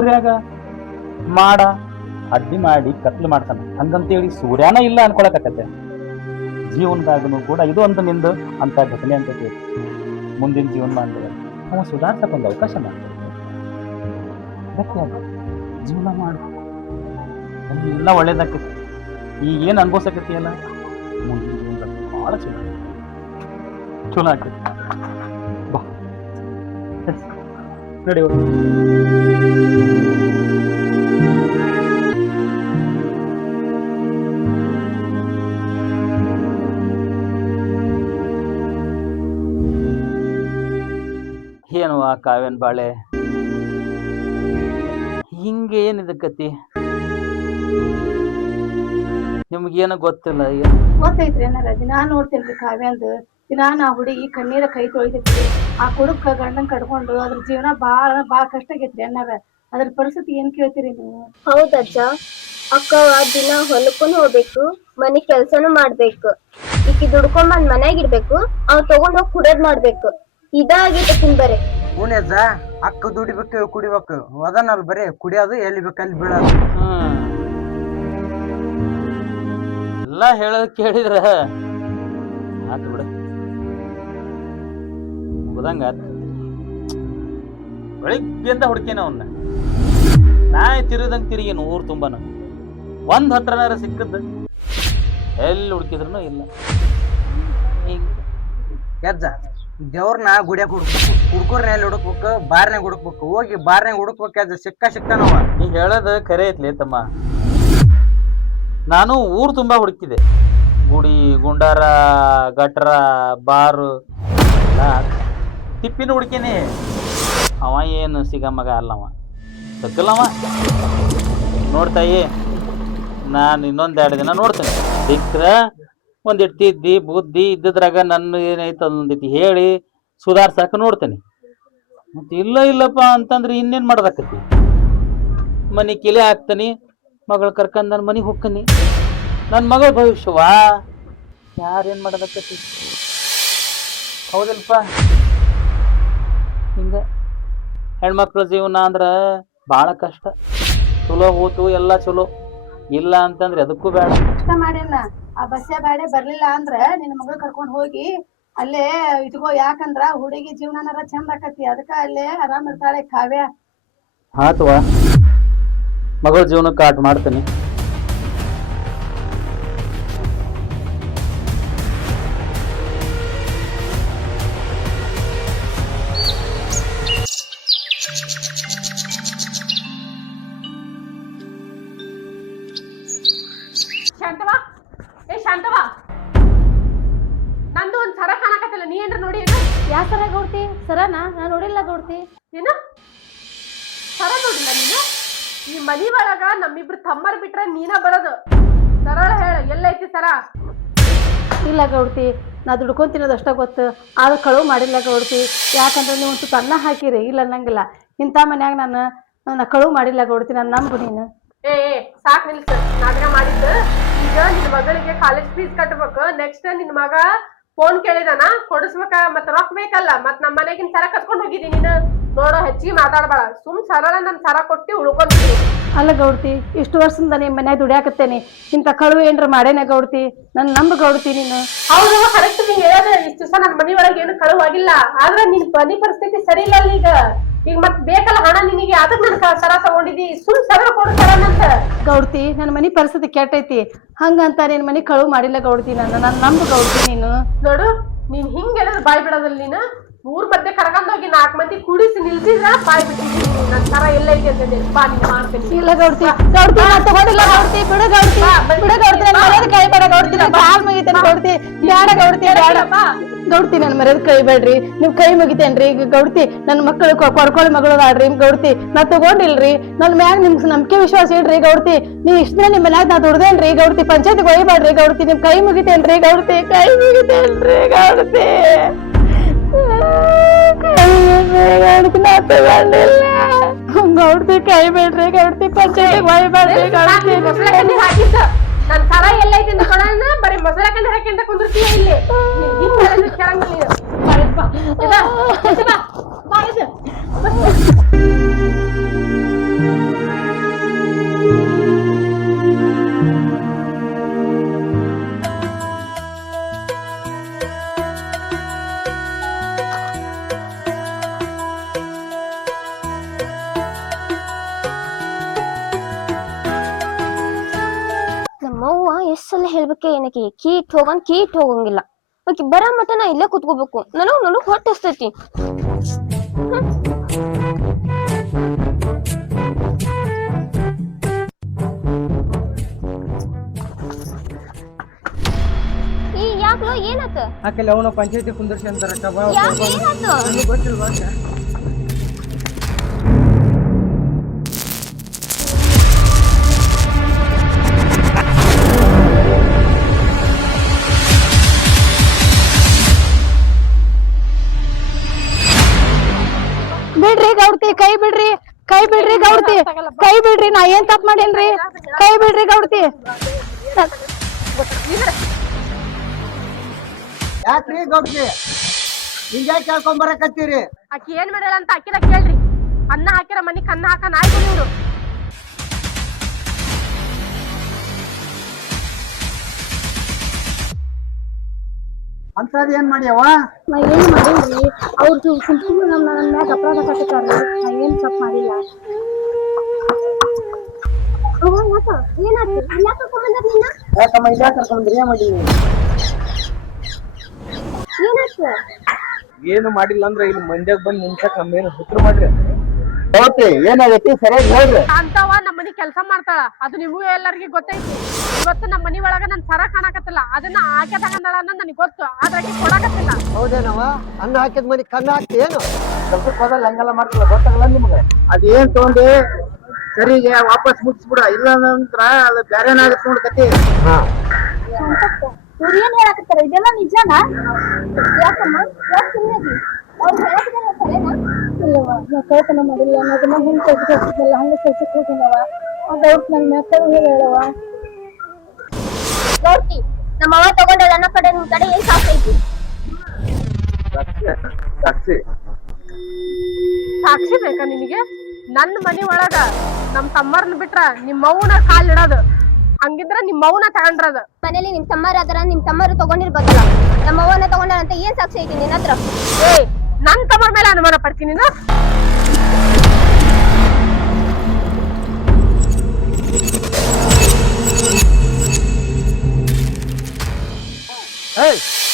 ಸೂರ್ಯಾಗ ಮಾಡ ಅಡ್ಡಿ ಮಾಡಿ ಕತ್ಲು ಮಾಡ್ತಾನ ಹಂಗಂತೇಳಿ ಸೂರ್ಯನ ಇಲ್ಲ ಅನ್ಕೊಳಕತ್ತೆ. ಜೀವನದಾಗನು ಕೂಡ ಇದು ಒಂದು ನಿಂದು ಅಂತ ಘಟನೆ ಅಂತ ಮುಂದಿನ ಜೀವನ ಮಾಡ್ತಾರೆ ಅವ ಸುಧಾರ್ಸಕ್ ಒಂದು ಅವಕಾಶ ಮಾಡ್ತಾರೆ. ಜೀವನ ಮಾಡು, ಎಲ್ಲ ಒಳ್ಳೇದಾಕತಿ. ಈ ಏನ್ ಅನ್ಭವಿಸಕತಿಯಲ್ಲ ಮುಂದಿನ ಜೀವನದಾಗ ಬಹಳ ಚಲೋ ಆಕತಿ. ಬಾ ನಡಿ. ಏನು ಆ ಕಾವ್ಯನ್ ಬಾಳೆ ಹಿಂಗೆ ಏನಿದೆ ಕತಿ? ನಿಮ್ಗೇನು ಗೊತ್ತಿಲ್ಲ? ಗೊತ್ತೈತ್ರಿ ಏನಾರ ದಿನಾ ನೋಡ್ತೇನ್ರಿ ಕಾವ್ಯಂದು. ದಿನಾ ನಾ ಹುಡುಗಿ ಕಣ್ಣೀರ ಕೈ ತೊಳಿತೈತ್ರಿ. ಆ ಕುಡುಕ ಗಂಡನ್ ಕಡ್ಕೊಂಡು ಅದ್ರ ಜೀವನ ಬಾಳ ಕಷ್ಟ ಆಗೈತ್ರಿ ಏನಾರ. ಅದ್ರ ಪರಿಸ್ಥಿತಿ ಏನ್ ಕೇಳ್ತೀರಿ ನೀವು? ಹೌದಜ್ಜ, ಅಕ್ಕ ದಿನ ಹೊಲಕ್ಕೂನು ಹೋಗ್ಬೇಕು, ಮನಿ ಕೆಲ್ಸನೂ ಮಾಡ್ಬೇಕು. ಈಕಿ ದುಡ್ಕೊಂಬಂದ್ ಮನ್ಯಾಗ ಇರ್ಬೇಕು, ಅವ್ ತಗೊಂಡ್ ಹೋಗಿ ಕುಡಿಯೋದ್ ಮಾಡ್ಬೇಕು. ಇದಾಗೈತೆ ತಿನ್ಬರೆ. ಹೂನಜ್ಜ, ಅಕ್ಕ ದುಡಿಬೇಕು ಕುಡಿಬೇಕು, ಅದನ್ನ ಬರೀ ಕುಡಿಯೋದು ಎಲ್ಲಿ ಬೇಕು ಅಲ್ಲಿ ಬೀಳೋದು. ಎಲ್ಲ ಹೇಳೋದ್ ಕೇಳಿದ್ರ ಆತು ಬಿಡ, ಮುಗ್ದಂಗ ಆತ. ಬೆಳಿಗ್ಗೆಂದ ಹುಡ್ಕೇನ ಅವನ್ನ, ನಾ ತಿರುದಂಗ ತಿರುಗೇನು ಊರ್ ತುಂಬಾನ. ಒಂದ್ ಹತ್ರನಾರ ಸಿಕ್ಕದ್ದು ಎಲ್ಲಿ ಹುಡ್ಕಿದ್ರು ಇಲ್ಲ. ಯಜ್ಜ, ದೇವ್ರನ್ನ ಗುಡಿಯಾಗ ಹುಡುಕ್ಬೇಕು, ಹುಡ್ಕೋರ್ನ ಎಲ್ಲಿ ಹುಡುಕ್ಬೇಕು, ಬಾರ್ನಾಗ ಹುಡುಕ್ಬೇಕು. ಹೋಗಿ ಬಾರ್ನಾಗ ಹುಡುಕ್ಬೇಕು. ಯಜ್ಜ ಸಿಕ್ಕಾನವ. ನೀ ಹೇಳೋದು ಕರೆ ಐತ್ಲಿ ತಮ್ಮ. ನಾನು ಊರು ತುಂಬಾ ಹುಡುಕಿದೆ, ಗುಡಿ, ಗುಂಡಾರ, ಗಟ್ರ, ಬಾರು, ತಿಪ್ಪಿನ ಹುಡುಕಿನಿ. ಅವ ಏನು ಸಿಗಮ್ಮಗ ಅಲ್ಲವ, ಸಿಕ್ಕಲ್ಲವ. ನೋಡ್ತಾಯಿ, ನಾನು ಇನ್ನೊಂದೆರಡು ದಿನ ನೋಡ್ತೇನೆ. ಸಿಕ್ಕ್ರ ಒಂದಿಟ್ಟು ತಿದ್ದಿ ಬುದ್ಧಿ ಇದ್ದದ್ರಾಗ ನನ್ನ ಏನೈತೆ ಅದೊಂದಿಟ್ಟು ಹೇಳಿ ಸುಧಾರ್ಸಾಕ ನೋಡ್ತೇನೆ. ಮತ್ತೆ ಇಲ್ಲಪ್ಪ ಅಂತಂದ್ರೆ ಇನ್ನೇನು ಮಾಡೋದಕ್ಕತಿ? ಮನೆ ಕಿಲೆ ಹಾಕ್ತಾನಿ, ಮಗಳು ಕರ್ಕೊಂಡ್ ನನ್ನ ಮನೆಗೆ ಹೋಗ್ತಾನಿ. ನನ್ನ ಮಗಳ ಭವಿಷ್ಯವಾ ಯಾರೇನು ಮಾಡೋದಕ್ಕತಿ? ಹೌದಿಲ್ಪ? ಹಿಂಗ ಹೆಣ್ಮಕ್ಳ ಜೀವನ ಅಂದ್ರ ಭಾಳ ಕಷ್ಟ. ಚಲೋ ಹೋತು ಎಲ್ಲ ಚಲೋ, ಇಲ್ಲ ಅಂತಂದ್ರೆ ಅದಕ್ಕೂ ಬೇಡ. ಕಷ್ಟ ಮಾಡಿಲ್ಲ, ಆ ಬಸ್ಸೇ ಬ್ಯಾಡೆ ಬರ್ಲಿಲ್ಲ ಅಂದ್ರ ನಿನ್ನ ಮಗಳು ಕರ್ಕೊಂಡ್ ಹೋಗಿ ಅಲ್ಲೇ ಇಟ್ಕೋ. ಯಾಕಂದ್ರ ಹುಡುಗಿ ಜೀವನನಾರ ಚಂದ ಆಕತಿ, ಅದಕ್ಕ ಅಲ್ಲೇ ಆರಾಮ್ ಇರ್ತಾಳೆ ಕಾವ್ಯ. ಆತವಾ, ಮಗಳ ಜೀವನಕ್ಕೆ ಆಟ ಮಾಡ್ತೀನಿ. ಶಾಂತವಾ, ಏ ಶಾಂತವಾ, ನಂದು ಒಂದ್ ಸರ ಕಾಣಕತ್ತಿಲ್ಲ, ನೀ ಏನ್ರ ನೋಡಿ? ಯಾವ ಸರ ಗೌಡ್ತಿ? ಸರನಾ? ನಾ ನೋಡಿಲ್ಲ ಗೌಡ್ತಿ. ಏನು ಸರ ನೋಡಿಲ್ಲ ನೀನು? ಈ ಮನಿ ಒಳಗ ನಮ್ಮಿಬ್ರು ತಮ್ಮರ್ ಬಿಟ್ರೆ ನೀನ ಬರೋದು. ಸರಳ ಹೇಳ, ಎಲ್ಲೈತಿ ಸರ? ಇಲ್ಲ ಗೌಡ್ತಿ, ನಾ ದುಡ್ಕೊಂಡ್ ತಿನ್ನೋದು ಅಷ್ಟ ಗೊತ್ತು, ಆದ್ರೆ ಕಳುವು ಮಾಡಿಲ್ಲ ಗೌಡ್ತಿ. ಯಾಕಂದ್ರೆ ನೀವು ಒಂದು ಅನ್ನ ಹಾಕಿರಿ, ಇಲ್ಲ ಅನ್ನಂಗಿಲ್ಲ. ಇಂಥ ಮನ್ಯಾಗ ನಾನು ಕಳುವು ಮಾಡಿಲ್ಲ ಗೌಡ್ತಿ, ನಾನು ನಂಬು ನೀನು. ಏ ಸಾಕ್ ನಿಲ್ಸ ನಾಟಕ ಮಾಡಿದ್ದು. ಈಗ ನಿನ್ ಮಗಳಿಗೆ ಕಾಲೇಜ್ ಫೀಸ್ ಕಟ್ಬೇಕು. ನೆಕ್ಸ್ಟ್ ನಿನ್ ಮಗ ಫೋನ್ ಕೇಳಿದಾನ, ಕೊಡಿಸ್ಬೇಕ, ಮತ್ ರೊಕ್ಕ ಬೇಕಲ್ಲ. ಮತ್ ನಮ್ಮ ಮನೆಗಿನ ಸರ ಕಸ್ಕೊಂಡ್ ಹೋಗಿದಿ ನೀನು. ನೋಡೋ, ಹೆಚ್ಚಿಗೆ ಮಾತಾಡ್ಬೇಡ. ಸುಮ್ ಸರಳ ನನ್ ಸರ ಕೊಟ್ಟಿ ಉಳ್ಕೊಂತೀನಿ. ಅಲ್ಲ ಗೌಡ್ತಿ, ಇಷ್ಟು ವರ್ಷದಿಂದ ನಿಮ್ಮ ಮನ್ಯಾಗ ದುಡಿಯಾಕತ್ತೇನೆ, ಇಂಥ ಕಳುವು ಏನ್ರ ಮಾಡೇನ ಗೌಡ್ತಿ? ನನ್ ನಂಬ ಗೌಡ್ತಿ ನೀನು. ಹೌದು, ಕರೆಕ್ಟ್ ನೀ ಹೇಳೋದು. ಇಷ್ಟು ದಿವಸ ನನ್ನ ಮನಿ ಒಳಗೆ ಏನು ಕಳುವಾಗಿಲ್ಲ. ಆದ್ರೆ ನಿನ್ ಮನಿ ಪರಿಸ್ಥಿತಿ ಸರಿ ಇಲ್ಲ ಈಗ ಮತ್ ಬೇಕಲ್ಲ ಹಣ ನಿನಗೆ, ಅದಕ್ಕೆ ನನ್ ಸರ ತಗೊಂಡಿದ್ದಿ. ಸುಮ್ ಸರ ಕೊಡು ಸರನಂತ. ಗೌಡ್ತಿ, ನನ್ನ ಮನಿ ಪರಿಸ್ಥಿತಿ ಕೆಟ್ಟೈತಿ, ಹಂಗಂತ ನಿನ್ ಮನಿ ಕಳುವು ಮಾಡಿಲ್ಲ ಗೌಡ್ತಿ. ನಾನು ನಂಬ ಗೌಡ್ತಿ ನೀನು. ನೋಡು, ನೀನ್ ಹಿಂಗ್ ಹೇಳಿದ್ರೆ ಬಾಯ್ ಬಿಡೋದಲ್ಲ ನೀನು. ಊರ್ ಮಧ್ಯೆ ಕರ್ಕೊಂಡೋಗಿ 4 ಮಂದಿ ಕುಡಿಸಿ ನಿಲ್ಸಿದ್ರ ಬಾಯ್ ಬಿಟ್ಟಿದ್ದೀನಿ. ನನ್ ಸರ ಎಲ್ಲೈತಿ ಅಂತಂದೆ. ಬಾ, ನೀನ್ ಮಾಡ್ತೀನಿ. ಇಲ್ಲ ಗೌಡ್ತಿ, ಗೌಡ್ತಿ ನಾ ತಗೊಂಡಿಲ್ಲ ಗೌಡ್ತಿ. ಬಿಡು ಗೌಡ್ತಿ, ಬಿಡು ಗೌಡ್ತಿ, ನನ್ ಮರ್ಯಾದ ಕೈ ಬೇಡ ಗೌಡ್ತಿ. ನನ್ ಕಾಲ್ ಮುಗಿತೇನೆ ಗೌಡ್ತಿ. ಬ್ಯಾಡ ಗೌಡ್ತಿ, ಬ್ಯಾಡ ಗೌಡ್ತಿ, ನನ್ ಮರ್ಯಾದ ಕೈ ಬೇಡ್ರಿ. ನೀವ್ ಕೈ ಮುಗಿತೇನ್ರಿ ಗೌಡ್ತಿ. ನನ್ ಮಕ್ಕಳು ಕೊಡ್ಕೊಳ್ಳಿ ಮಗಳು ಆಡ್ರಿ ಗೌಡ್ತಿ. ನಾ ತಗೊಂಡಿಲ್ರಿ, ನನ್ ಮ್ಯಾಗ ನಿಮ್ ನಂಬಿಕೆ ವಿಶ್ವಾಸ ಇಡ್ರಿ ಗೌಡ್ತಿ. ನೀವ್ ಇಷ್ಟ ನಿಮ್ ಮನ್ಯಾಗ ನಾ ದುಡ್ದೇನ್ರಿ ಗೌಡ್ತಿ. ಪಂಚಾಯತ್ ಒಯ್ಬೇಡ್ರಿ ಗೌಡ್ತಿ. ನಿಮ್ ಕೈ ಮುಗಿತೇನ್ರಿ ಗೌಡ್ತಿ, ಕೈ ಮುಗಿತೇನ್ರಿ ಗೌಡ್ತಿ. ನಾ ತಗೊಂಡಿಲ್ಲ ಗೌಡ್ತಿ, ಕೈ ಬೇಡ್ರಿ ಗೌಡ್ತಿ. ಪಂಚಾಯತ್ ಒಯ್ಬೇಡ್ರಿ ಗೌಡ್ತಿ. ನನ್ ಸರ ಎಲ್ಲೈತಿ ಅಂತ ಕೊಡೋಣ, ಬರೀ ಮೊಸಳೆ ಕಂಡು ಹಾಕಿಂದ ಕುಂದಿರ್ತೀಯ ಇಲ್ಲಿ. ಕೇಳಂಗಿಲ್ಲ. ಬಾ ಅದಕ್ಕೆ ಏನಕ್ಕೆ ಕೀಟ್ ಹೋಗಂಗಿಲ್ಲ ಆಕಿ ಬರ ಮಟ ನಾ ಇಲ್ಲೇ ಕುತ್ಕೋಬೇಕು ನನಗ್ ಹೊಟ್ಟೆ ಹಸ್ತೈತಿ ಈ ಯಾಕ್ಲೋ ಏನಾತ ಆಕಲ್ಲಿ ಅವನ ಪಂಚಾಯತಿ ಕುಂದರ್ಸಿ ಅಂತಾರಕ್ಕ ಬಾ ಯಾಕೆ ಏನಾತು ನನಗೆ ಗೊತ್ತಿಲ್ವಾ ಅಕ್ಕ? ಬಿಡ್ರಿ ಗೌಡ್ತಿ ಕೈ ಬಿಡ್ರಿ ಗೌಡ್ತಿ ಕೈ ಬಿಡ್ರಿ ನಾ ಏನ್ ತಪ್ಪ ಮಾಡೇನ್ರಿ ಕೈ ಬಿಡ್ರಿ ಗೌಡ್ತಿ ಯಾಕ್ರಿ ಗೌಡ್ತಿ ಹಿಂಗ್ಯಾಕ್ ಕೇಳ್ಕೊಂಡ್ ಬರಕತ್ತೀರಿ ಆಕಿ ಏನ್ ಮಾಡ್ಯಾಳ ಅಂತ ಅಕ್ಕಿನ ಕೇಳ್ರಿ ಅನ್ನ ಹಾಕಿರ ಮನಿಗ್ ಅನ್ನ ಹಾಕ ನಾಯ್ತು ನೀವು ಅಂತದ್ ಏನ್ ಮಾಡ್ಯಾವ ನಾ ಏನ್ ಮಾಡೇನ್ರಿ ಅವ್ರು ಸುಮ್ನೆ ನನ್ನ ಮ್ಯಾಗ ಅಪರಾಧ ಕಟ್ಟಿತಾರ್ರಿ ನಾ ಏನ್ ತಪ್ಪ ಮಾಡಿಲ್ಲ ಯಾಕಮ್ಮ ಇಲ್ಲ ಕರ್ಕೊಂಡ್ರಿ ಏನ್ ಮಾಡಿ ಏನು ಮಾಡಿಲ್ಲ ಅಂದ್ರೆ ಇಲ್ಲಿ ಮಂದ್ಯಾಗ ಬಂದ್ ನಿಂತಕ್ ನಮ್ಮೇನು ಹುಟ್ರು ಮಾಡ್ರಿ ಏನಾಗೈತಿ ಸರಿಯಾಗಿ ಹೇಳ್ರಿ ಅಂತವ ನಮ್ಮ ಮನಿ ಕೆಲಸ ಮಾಡ್ತಾಳ ಅದು ನಿಮಗೂ ಎಲ್ಲರಿಗೂ ಗೊತ್ತೈತಿ ಇವತ್ತು ನಮ್ಮ ಮನಿ ಒಳಗ ನನ್ ಸರ ಕಾಣಕತ್ತಿಲ್ಲ ಅದನ್ನ ಆಕೆ ತಗೊಂಡಳ ಅನ್ನೋದು ನನಗೆ ಗೊತ್ತು ಆದ್ರೆ ಆಕೆ ಕೊಡಕತ್ತಿಲ್ಲ ಹೌದೇನವ ಅನ್ನ ಹಾಕಿದ ಮನಿ ಕನ್ನ ಹಾಕ್ತಿ ಏನು ಸ್ವಲ್ಪ ಹೋದಲ್ಲಿ ಹಂಗೆಲ್ಲ ಮಾಡ್ತಿಲ್ಲ ಗೊತ್ತಾಗಲ್ಲ ನಿಮ್ಗೆ ಅದೇನ್ ತಗೊಂಡಿ ಸರಿಗೆ ವಾಪಸ್ ಮುಗಿಸ್ಬಿಡ ಇಲ್ಲ ನಂತರ ಅದು ಬ್ಯಾರೇನಾಗತ್ತೆ ನೋಡಿ ಕತಿ ಇವ್ರು ಏನ್ ಹೇಳಕತ್ತಾರ ಇದೆಲ್ಲ ನಿಜಾನಾ ಯಾಕಮ್ಮ ಯಾಕೆ ಸುಮ್ಮನೆ ಅವ್ರು ಹೇಳಕತ್ತಾರ ಸರಿನಾ ಇಲ್ಲವ ನಾ ಕಳ್ತನ ಮಾಡಿಲ್ಲ ಅನ್ನೋದನ್ನ ಹಿಂಗ್ ಕೆಲ್ಸಕ್ಕೆ ಹೋಗ್ತಿದ್ನಲ್ಲ ಹಂಗ ಕೆಲ್ಸಕ್ಕೆ ಹೋಗಿನವ ಗೌಡ್ತಿ ನನ್ ಮ್ಯಾಕ ಹೇಳವ ಗೌಡ್ತಿ ನಮ್ಮ ಅವ್ವ ತಗೊಂಡಲ್ಲ ಅನ್ನೋ ಕಡೆ ನಿಮ್ ಕಡೆ ಏನ್ ಸಾಕೈತಿ ಸಾಕ್ಷಿ ಬೇಕಾ ನಿನಗೆ ನನ್ನ ಮನಿ ಒಳಗ ನಮ್ ತಮ್ಮರ್ನ ಬಿಟ್ರ ನಿಮ್ಮ ಅವ್ವನ ಕಾಲಿಡೋದು ಹಂಗಿದ್ರ ನಿಮ್ಮ ಅವ್ವನ ತಗೊಂಡ್ರದ ಮನೇಲಿ ನಿಮ್ ತಮ್ಮರ ಅದರ ನಿಮ್ ತಮ್ಮರು ತಗೊಂಡಿರ್ಬೇಕಲ್ಲ ನಮ್ಮ ಅವ್ವನ ತಗೊಂಡಂತ ಏನ್ ಸಾಕ್ಷಿ ಐತಿ ನಿನ್ನ ಹತ್ರ ಏ ನನ್ ತಮ್ಮರ ಮೇಲೆ ಅನುಮಾನ ಪಡ್ತೀನಿ ನೀನು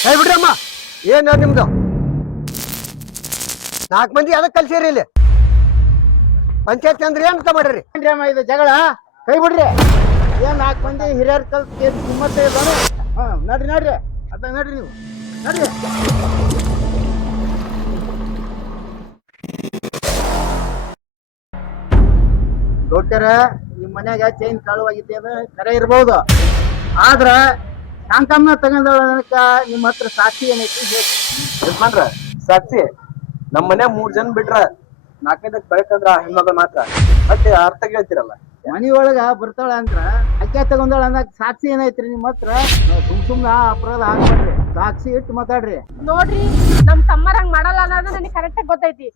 ಕೈ ಬಿಡ್ರಿ ಅಮ್ಮ ಏನ್ ನಿಮ್ದು 4 ಮಂದಿ ಅದಕ್ಕೆ ಕಲ್ಸಿರಿ ಇಲ್ಲಿ ಪಂಚಾಯತ್ ಅಂದ್ರೆ ಏನಂತ ಮಾಡ್ರಿ ಅಮ್ಮ ಇದು ಜಗಳ ಕೈ ಬಿಡ್ರಿ ಏನ್ 4 ಮಂದಿ ಹಿರಿಯರ್ ಕಲ್ಸ್ ಕಿಮ್ಮತ್ತ ಇದ್ದಾನೆ ನಡ್ರಿ ಅದ ನಡ್ರಿ ನೀವು ನಡ್ರಿ ದೊಡ್ಡರ ನಿಮ್ ಮನ್ಯಾಗ ಚೈನ್ ಕಾಳುವಾಗಿದ್ದೆ ಅದು ಕರೆ ಇರ್ಬೋದು ಆದ್ರ ಶಾಂತಮ್ಮ ತಗೊಂಡಕ ನಿಮ್ಮ ಹತ್ರ ಸಾಕ್ಷಿ ಏನೈತಿ ಯಜಮಾನ್ರ ಸಾಕ್ಷಿ ನಮ್ಮ ಮನ್ಯಾಗ 3 ಜನ ಬಿಟ್ರ 4ನೇದಕ್ ಬರಕಂದ್ರ ಹೆಣ್ಮಗಳು ಮಾತ್ರ ಮತ್ತೆ ಅರ್ಥ ಕೇಳ್ತಿರಲ್ಲ ಮನಿ ಒಳಗ ಬರ್ತಾಳ ಅಂದ್ರ ಅಕ್ಕಿ ತಗೊಂಡಾಳ ಅನ್ನಕ್ ಸಾಕ್ಷಿ ಏನೈತ್ರಿ ನಿಮ್ಮ ಹತ್ರ ಸುಮ್ನ ಅಪರಾಧ ಆಗ್ಬೇಡ್ರಿ ಸಾಕ್ಷಿ ಇಟ್ಟು ಮಾತಾಡ್ರಿ ನೋಡ್ರಿ ನಮ್ ತಮ್ಮರಂಗ್ ಮಾಡಲ್ಲ ಅನ್ನೋದು ನನಗೆ ಕರೆಕ್ಟ್ ಆಗಿ ಗೊತ್ತೈತಿ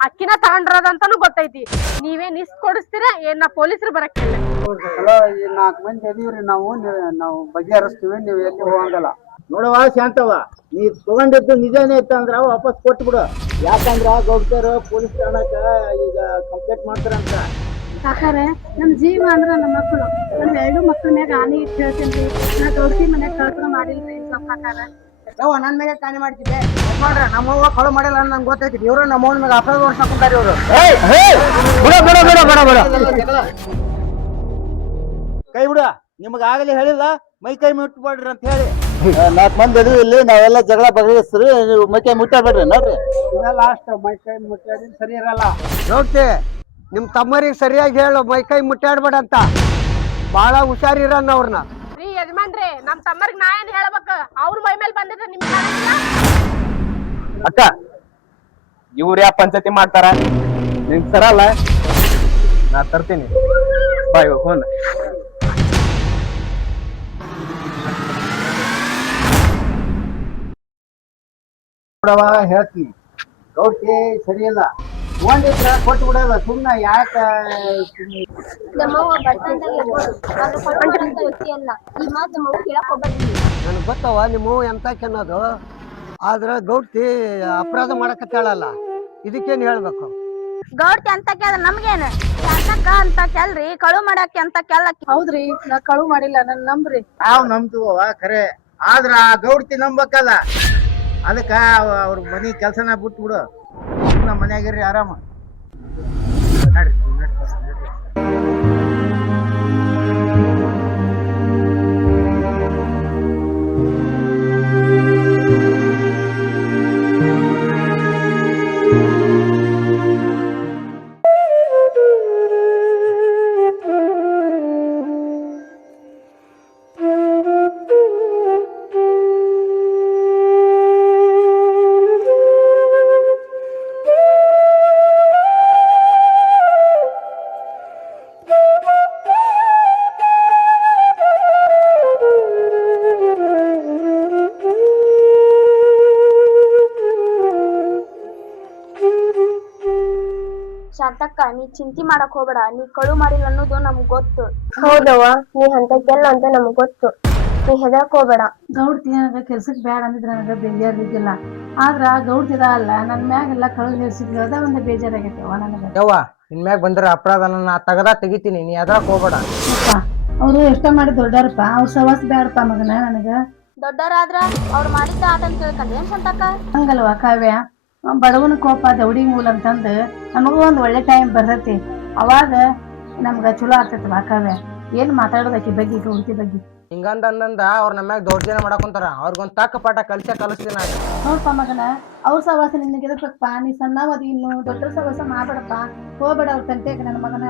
ಅಕ್ಕಿನ ತಗೊಂಡ್ರದಂತಾನು ಗೊತ್ತೈತಿ ನೀವೇನ್ ಇಷ್ಟ್ ಕೊಡಿಸ್ತೀರಾ ಏನ್ ನಾ ಪೊಲೀಸರು ಬರಕ್ಕಿಲ್ಲ 4 ಮಂದಿ ಅದೀವ್ರಿ ನಾವು ಬಗೆಹರಿಸ್ತೀವಿ ನೀವು ಎಲ್ಲಿ ಹೋಗಂಗಲ್ಲ ನೋಡವ ಶಾಂತವ ನೀ ತಗೊಂಡಿದ್ದು ನಿಜನೇ ಇತ್ತಂದ್ರ ವಾಪಸ್ ಕೊಟ್ಬಿಡು ಯಾಕಂದ್ರ ಗೌಡ್ತರು ಪೊಲೀಸ್ ಠಾಣಕ್ಕ ಈಗ ಕಂಪ್ಲೇಂಟ್ ಮಾಡ್ತಾರಂತ ಕಾಕಾರೆ ನಮ್ ಜೀವ ಅಂದ್ರ ನಮ್ಮ ಮಕ್ಕಳು ನಮ್ 2 ಮಕ್ಳ ಮ್ಯಾಗ ಆನಿ ಇಟ್ಟು ಹೇಳ್ತೇನ್ರಿ ನಾ ಗೌಡ್ತಿ ಮನ್ಯಾಗ ಕಳ್ತನ ಮಾಡಿಲ್ರಿ ಕಾಕಾರ ಯಾವ ನನ್ ಮ್ಯಾಗ ಕಾಣಿ ಮಾಡ್ತಿದ್ದೆ ಮಾಡ್ರ ನಮ್ಮವ್ವ ಕಳು ಮಾಡಿಲ್ಲ ನಂಗೆ ಗೊತ್ತೈತಿ ಇವ್ರು ನಮ್ಮವ್ನ ಮ್ಯಾಗ ಅಪರಾಧ ಹೊಡ್ಸಾಕೊಂತಾರ ಇವ್ರು ಕೈ ಬಿಡ ನಿಮಗ ಆಗಲಿ ಹೇಳಿಲ್ಲ ಮೈ ಕೈ ಮುಟ್ಬೇಡ್ರಿ ಅಂತ ಹೇಳಿ 4 ಮಂದಿ ಅದೀವಿ ಇಲ್ಲಿ ನಾವೆಲ್ಲ ಜಗಳ ಬಗೆಹರಿಸ್ರಿ ನೀವು ಮೈ ಕೈ ಮುಟ್ಟಬೇಡ್ರಿ ನೋಡ್ರಿ ಲಾಸ್ಟ್ ಮೈ ಕೈ ಮುಟ್ಟಾಡಿ ಸರಿ ಇರಲ್ಲ ನೋಡ್ತಿ ನಿಮ್ ತಮ್ಮರಿಗೆ ಸರಿಯಾಗಿ ಹೇಳು ಮೈ ಕೈ ಮುಟ್ಟಾಡ್ಬೇಡ ಅಂತ ಬಾಳ ಹುಷಾರಿರನ್ನ ಅವ್ರನ್ನ ರೀ ಯಜಮಾನ್ರಿ ನಮ್ ತಮ್ಮರ್ಗ್ ನಾ ಏನ್ ಹೇಳ್ಬೇಕು ಅವ್ರ ಮೈ ಮೇಲೆ ಬಂದಿದ್ರೆ ನಿಮ್ಗೆ ಅಕ್ಕ ಇವ್ರ ಯಾವ ಪಂಚಾಯತಿ ಮಾಡ್ತಾರ ನಿನ್ ಸರಲ್ಲ ನಾ ತರ್ತೀನಿ ಬಾಯ್ ಹೋನ್ ನೋಡವ ಹೇಳ್ತೀನಿ ಗೌಡ್ತಿ ಸರಿಯಿಲ್ಲ ಒಂದಿದ್ರ ಕೊಟ್ಟು ಬಿಡೋದ ಸುಮ್ನ ಯಾಕ ನಮ್ಮವ್ವ ಬಡತನದಾಗ ಇರ್ಬೋದು ಆದ್ರೆ ಕೊಟ್ಟಂತ ವ್ಯಕ್ತಿ ಅಲ್ಲ ಈ ಮಾತು ನಮ್ಮವ್ವ ಕೇಳಕ್ ಹೋಗ್ಬೇಡ್ರಿ ನನಗೆ ಗೊತ್ತವ ನಿಮ್ಮ ಎಂತ ಕೆನ್ನೋದು ಆದ್ರ ಗೌಡ್ತಿ ಅಪರಾಧ ಮಾಡಕತ್ತಾಳಲ್ಲ ಇದಕ್ಕೇನು ಹೇಳ್ಬೇಕು ಗೌಡ್ತಿ ಅಂತ ಕೇಳಿದ್ರೆ ನಮ್ಗೇನು ಏನಕ್ಕ ಅಂತ ಕೆಲ್ರಿ ಕಳು ಮಾಡಾಕಿ ಅಂತ ಕೆಲ್ಲಕ್ಕಿ ಹೌದ್ರಿ ನಾ ಕಳು ಮಾಡಿಲ್ಲ ನನ್ ನಂಬ್ರಿ ನಾವ್ ನಂಬ್ತೀವವ್ವ ಖರೆ ಆದ್ರ ಆ ಗೌಡ್ತಿ ನಂಬಕ್ಕಲ್ಲ ಅದಕ್ಕ ಅವ್ರ ಮನಿ ಕೆಲ್ಸನ ಬಿಟ್ಟು ಬಿಡು ನಮ್ಮ ಮನ್ಯಾಗಿರ್ರಿ ಆರಾಮ ನಡ್ರಿ ಶಾಂತಕ್ಕ ನೀ ಚಿಂತಿ ಮಾಡಕ್ ಹೋಗ್ಬೇಡ ನೀ ಕಳು ಮಾಡಿಲ್ಲ ಅನ್ನೋದು ನಮ್ಗ್ ಗೊತ್ತು ಹೌದವ್ವ ನೀ ಅಂತ ಕೆಲ್ಲ ಅಂತ ನಮ್ಗ್ ಗೊತ್ತು ನೀ ಹೆದರ್ಕ್ ಹೋಗ್ಬೇಡ ಗೌಡ್ತಿ ನನಗ ಕೆಲ್ಸಕ್ ಬ್ಯಾಡ ಅಂದಿದ್ರ ನನಗ ಬೇಜಾರಿದ್ದಿಲ್ಲ ಆದ್ರ ಗೌಡ್ತಿದ ಅಲ್ಲ ನನ್ ಮ್ಯಾಗೆಲ್ಲ ಕಳು ಹಿಡ್ಸಿದ್ಲು ಅದ ಒಂದು ಬೇಜಾರಾಗೈತೆವ ನನಗ ಯವ್ವ ನಿನ್ ಮ್ಯಾಗ ಬಂದಿರ ಅಪರಾಧ ನಾ ತೆಗಿತೀನಿ ನೀ ಅದ್ರಾಗ ಹೋಗ್ಬೇಡ ಅವ್ರು ಎಷ್ಟ ಮಾಡಿ ದೊಡ್ಡಾರಪ್ಪ ಅವ್ರ ಸವಾಸ ಬ್ಯಾಡಪ್ಪ ಮಗನ ನನಗ ದೊಡ್ಡರಾದ್ರ ಅವ್ರು ಮಾಡಿದ್ದ ಆಟ ಅಂತ ತಿಳ್ಕೊಂಡ್ ಏನ್ ಶಾಂತಕ್ಕ ಹಂಗಲ್ವಾ ಕಾವ್ಯ ಬಡವನ ಕೋಪ ದೌಡಿ ಮೂಲ ಅಂತಂದ್ ನಮಗೂ ಒಂದ್ ಒಳ್ಳೆ ಟೈಮ್ ಬರ್ತೈತಿ ಅವಾಗ ನಮ್ಗ ಚಲೋ ಆಗ್ತೈತವಾ ಕಾವ್ಯ ಏನ್ ಮಾತಾಡೋದಕ್ಕಿ ಬಗ್ಗೆ ಗೌಡ್ತಿ ಬಗ್ಗೆ ಹಿಂಗಂದಂದ ಅವ್ರ ನಮ್ಮ ಮ್ಯಾಗ ದೌರ್ಜನ್ಯ ಮಾಡಾಕೊಂತಾರ ಅವ್ರಿಗೊಂದ್ ತಕ್ಕ ಪಾಠ ಕಲಿಸ್ತೀನಿ ನಾನು ನೋಡ್ಪ ಮಗನ ಅವ್ರ ಸವಾಸ ನಿನಗೆ ಎದಕ್ಕಪ್ಪ ನೀ ಸಣ್ಣವದಿ ಇನ್ನು ದೊಡ್ಡ ಸವಾಸ ಮಾಡ್ಬೇಡಪ್ಪ ಹೋಗ್ಬೇಡ ಅವ್ರ ತಂಟೆಗೆ ನನ್ನ ಮಗನ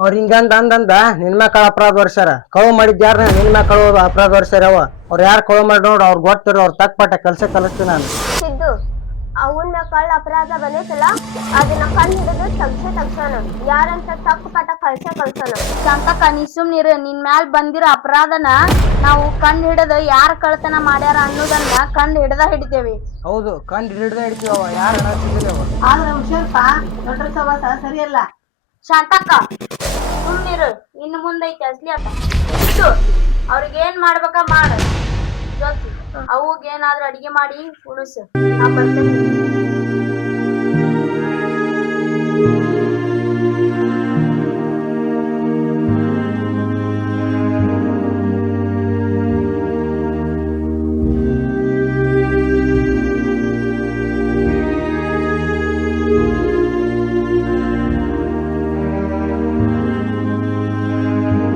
ಅವ್ರ ಹಿಂಗಂದ ನಿನ್ ಮ್ಯಾಗ ಕಳ ಅಪರಾಧ ವರ್ಷಾರ ಕಳು ಮಾಡಿದ್ ಯಾರ ನಿನ್ ಮ್ಯಾಗ ಕಳು ಅಪರಾಧ ವರ್ಷಾರ ಅವ ಅವ್ರ ಯಾರು ಕಳು ಮಾಡಿ ನೋಡ್ ಅವ್ರ ಗೊತ್ತಿರೋ ಅವ್ರ ತಕ್ಕ ಪಾಠ ಕಲಿಸ್ತೀನಿ ನಾನು ಸಿದ್ದು ಅವನ್ನ ಕಳ್ಳ ಅಪರಾಧ ಬಂದೈತಲ್ಲ ಅದನ್ನ ಕಣ್ ಹಿಡಿದು ತಗ್ಸೋಣ ಯಾರಂತ ತಕ್ಕ ಪಾಠ ಕಲ್ಸೋಣ ಶಾಂತಕ್ಕ ನೀ ಸುಮ್ನಿರು ನಿನ್ ಮ್ಯಾಲ್ ಬಂದಿರೋ ಅಪರಾಧನ ನಾವು ಕಣ್ ಹಿಡಿದು ಯಾರ ಕಳ್ತನ ಮಾಡ್ಯಾರ ಅನ್ನೋದನ್ನ ಕಂಡು ಹಿಡಿದೇವಿ ಹೌದು ಕಂಡು ಹಿಡಿತೀವವ ಯಾರು ಆದ್ರೆ ಹುಷಾರಪ್ಪ ದೊಡ್ಡ ಸವಾಸ ಸರಿಯಲ್ಲ ಶಾಂತಕ್ಕ ಸುಮ್ನಿರು ಇನ್ನು ಮುಂದೈತೆ ಅಸ್ಲಿ ಆಟ ಅವ್ರಿಗೇನ್ ಮಾಡ್ಬೇಕ ಮಾಡ ಅವಗೇನಾದ್ರೂ ಅಡಿಗೆ ಮಾಡಿ ಉಣಿಸು ನಾ ಬರ್ತೇನೆ